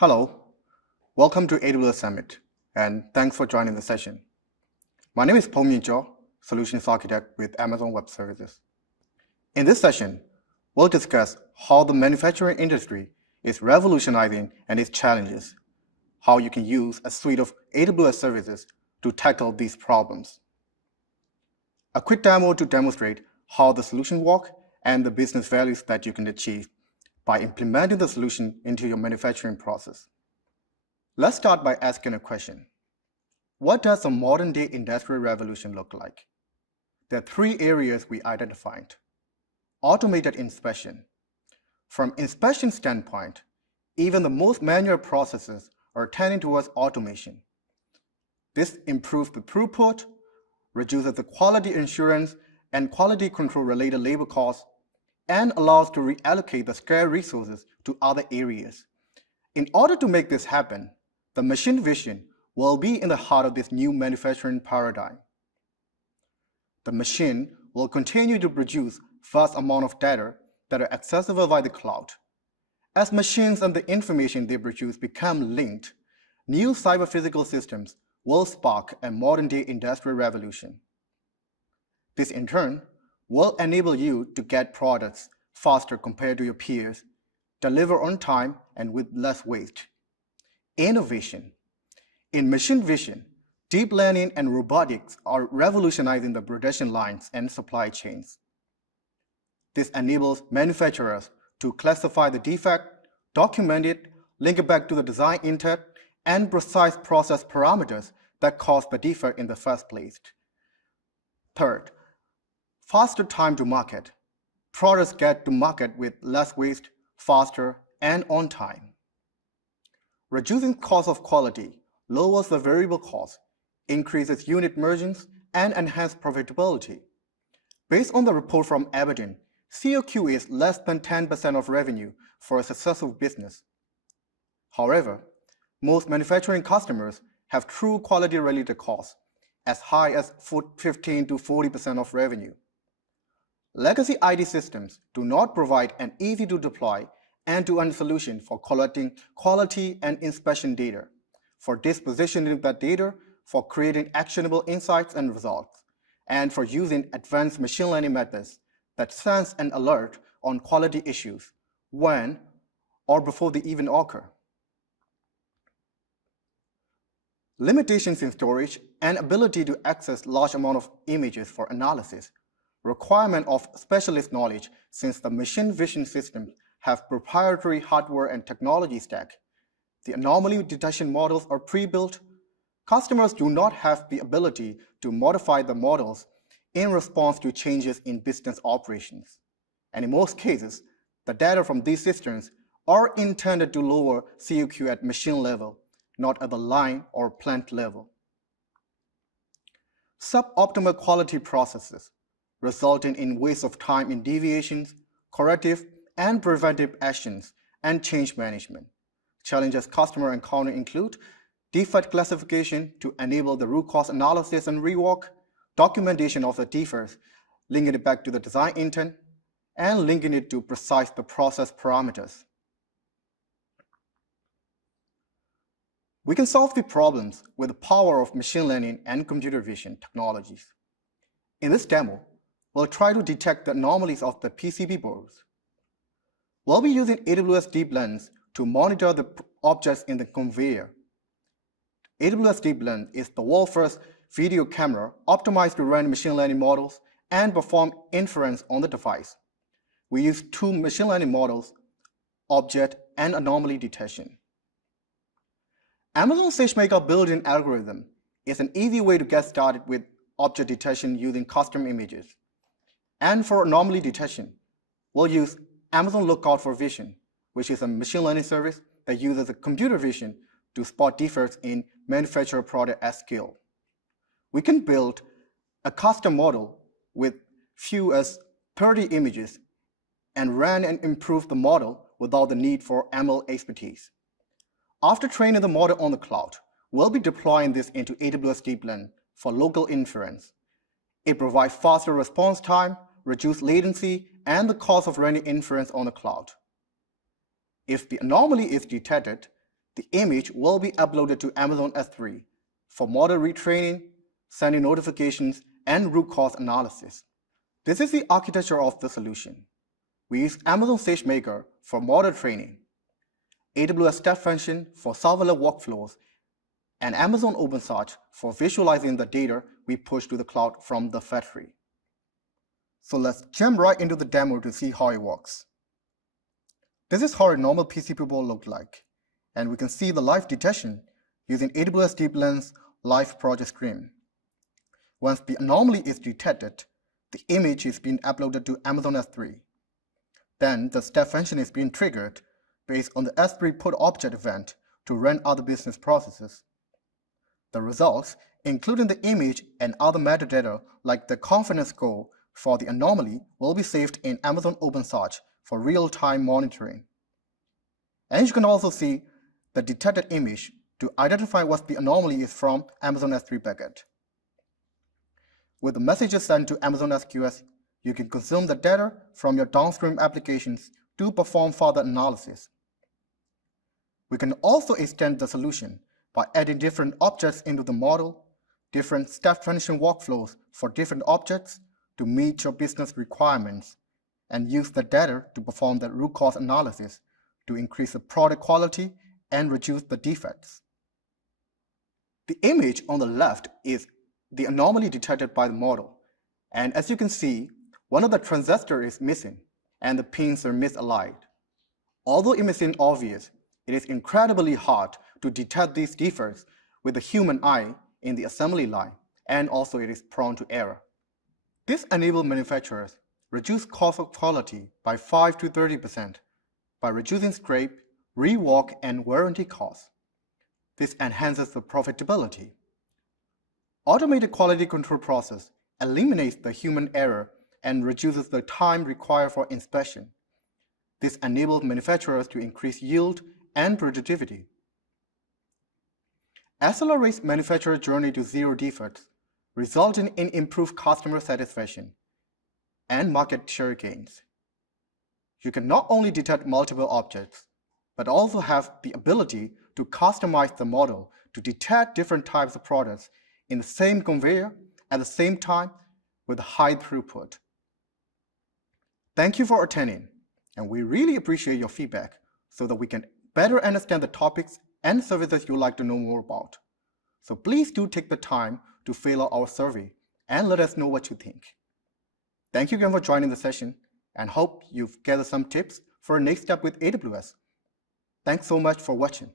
Hello, welcome to AWS Summit, and thanks for joining the session. My name is Peng Jo, Solutions Architect with Amazon Web Services. In this session, we'll discuss how the manufacturing industry is revolutionizing and its challenges, how you can use a suite of AWS services to tackle these problems. A quick demo to demonstrate how the solution works and the business values that you can achieve by implementing the solution into your manufacturing process. Let's start by asking a question. What does a modern-day industrial revolution look like? There are three areas we identified. Automated inspection. From inspection standpoint, even the most manual processes are tending towards automation. This improves the throughput, reduces the quality assurance and quality control related labor costs, and allows to reallocate the scarce resources to other areas. In order to make this happen, the machine vision will be in the heart of this new manufacturing paradigm. The machine will continue to produce vast amount of data that are accessible by the cloud. As machines and the information they produce become linked, new cyber-physical systems will spark a modern-day industrial revolution. This in turn will enable you to get products faster compared to your peers, deliver on time and with less waste. Innovation. In machine vision, deep learning and robotics are revolutionizing the production lines and supply chains. This enables manufacturers to classify the defect, document it, link it back to the design intent, and precise process parameters that caused the defect in the first place. Third, faster time to market. Products get to market with less waste, faster, and on time. Reducing cost of quality lowers the variable cost, increases unit margins, and enhances profitability. Based on the report from Aberdeen, COQ is less than 10% of revenue for a successful business. However, most manufacturing customers have true quality-related costs, as high as 15 to 40% of revenue. Legacy IT systems do not provide an easy-to-deploy end-to-end solution for collecting quality and inspection data, for dispositioning that data, for creating actionable insights and results, and for using advanced machine learning methods that sense and alert on quality issues when or before they even occur. Limitations in storage and ability to access large amount of images for analysis, requirement of specialist knowledge since the machine vision systems have proprietary hardware and technology stack. The anomaly detection models are pre-built. Customers do not have the ability to modify the models in response to changes in business operations. And in most cases, the data from these systems are intended to lower COQ at machine level, not at the line or plant level. Suboptimal quality processes, resulting in waste of time in deviations, corrective and preventive actions, and change management. Challenges customers encounter include defect classification to enable the root cause analysis and rework, documentation of the defects, linking it back to the design intent, and linking it to precise the process parameters. We can solve the problems with the power of machine learning and computer vision technologies. In this demo, we'll try to detect the anomalies of the PCB boards. We'll be using AWS Deep Lens to monitor the objects in the conveyor. AWS Deep Lens is the world's first video camera optimized to run machine learning models and perform inference on the device. We use two machine learning models, object and anomaly detection. Amazon SageMaker built-in algorithm is an easy way to get started with object detection using custom images. And for anomaly detection, we'll use Amazon Lookout for Vision, which is a machine learning service that uses a computer vision to spot defects in manufactured product at scale. We can build a custom model with few as 30 images and run and improve the model without the need for ML expertise. After training the model on the cloud, we'll be deploying this into AWS Deep Lens for local inference. It provides faster response time, reduced latency, and the cost of running inference on the cloud. If the anomaly is detected, the image will be uploaded to Amazon S3 for model retraining, sending notifications, and root cause analysis. This is the architecture of the solution. We use Amazon SageMaker for model training, AWS Step Function for serverless workflows, and Amazon OpenSearch for visualizing the data we push to the cloud from the factory. So let's jump right into the demo to see how it works. This is how a normal PCB board looks like, and we can see the live detection using AWS Deep Lens live project stream. Once the anomaly is detected, the image is being uploaded to Amazon S3. Then the step function is being triggered based on the S3 put object event to run other business processes. The results, including the image and other metadata like the confidence score for the anomaly, will be saved in Amazon OpenSearch for real-time monitoring. And you can also see the detected image to identify what the anomaly is from Amazon S3 bucket. With the messages sent to Amazon SQS, you can consume the data from your downstream applications to perform further analysis. We can also extend the solution by adding different objects into the model, different step function workflows for different objects to meet your business requirements, and use the data to perform the root cause analysis to increase the product quality and reduce the defects. The image on the left is the anomaly detected by the model, and as you can see, one of the transistors is missing and the pins are misaligned. Although it may seem obvious, it is incredibly hard to detect these defects with the human eye in the assembly line, and also it is prone to error. This enables manufacturers reduce cost of quality by 5 to 30% by reducing scrape, rework, and warranty costs. This enhances the profitability. Automated quality control process eliminates the human error and reduces the time required for inspection. This enables manufacturers to increase yield and productivity. Accelerates manufacturer journey to zero defects, resulting in improved customer satisfaction and market share gains. You can not only detect multiple objects, but also have the ability to customize the model to detect different types of products in the same conveyor at the same time with high throughput. Thank you for attending, and we really appreciate your feedback so that we can better understand the topics and services you'd like to know more about. So please do take the time to fill out our survey and let us know what you think. Thank you again for joining the session, and hope you've gathered some tips for a next step with AWS. Thanks so much for watching.